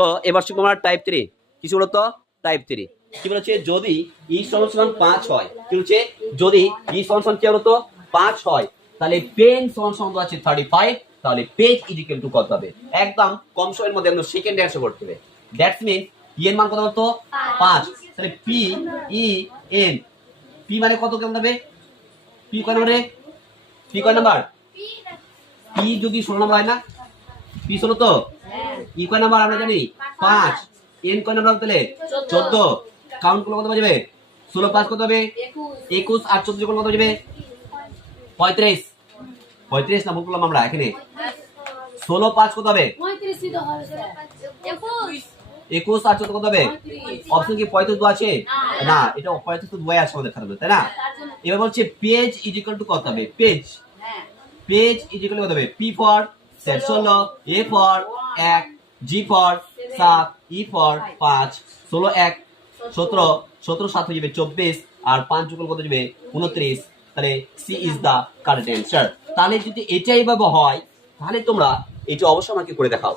তো এবার শিখবো আমরা টাইপ 3। কিছু বলতো টাইপ 3 কি বলেছে, যদি ই সমান 5 হয়, কি বলছে যদি ই সমান কি বলতো 5 হয়, তাহলে পেন সমান আছে 35, তাহলে পেজ ইজ ইকুয়াল টু কত হবে? একদম কম সময়ের মধ্যে আমরা সেকেন্ডে অ্যানসার করতে হবে। দ্যাটস মিন ই এর মান কত বলতো 5, তাহলে পি ই এন, পি মানে কত কেমন হবে? পি কয় নম্বরে? পি কয় নাম্বার? পি যদি 16 নাম্বার হয় না, পি 16 তো, ই কয় নাম্বার আমরা জানি 5, এন কয় নাম্বার তাহলে 14, কাউন্ট করলে কত হয়ে যাবে? 16 5 কত হবে? 21, আর 14 কত হয়ে যাবে? 35, 35 না ভুল করলাম আমরা এখানে, 16 5 কত হবে? 21, আর 14 কত হবে? অপশন কি 35 আছে? না, এটা 35 তো দুই আছে আমাদের খাতাতে, তাই না? এবার বলছে পেজ ইজ ইকুয়াল টু কত হবে? পেজ ইজ ইকুয়াল টু কত হবে? P for 16, A for 1, G for 7, E for 5, 16 1 17, 17 7 হয়ে যাবে 24, আর 5 যোগ কত যাবে? 29, তাহলে C is the correct answer. তাহলে যদি এটাই ভাবে হয়, তাহলে তোমরা এটা অবশ্যই আমাকে করে দেখাও।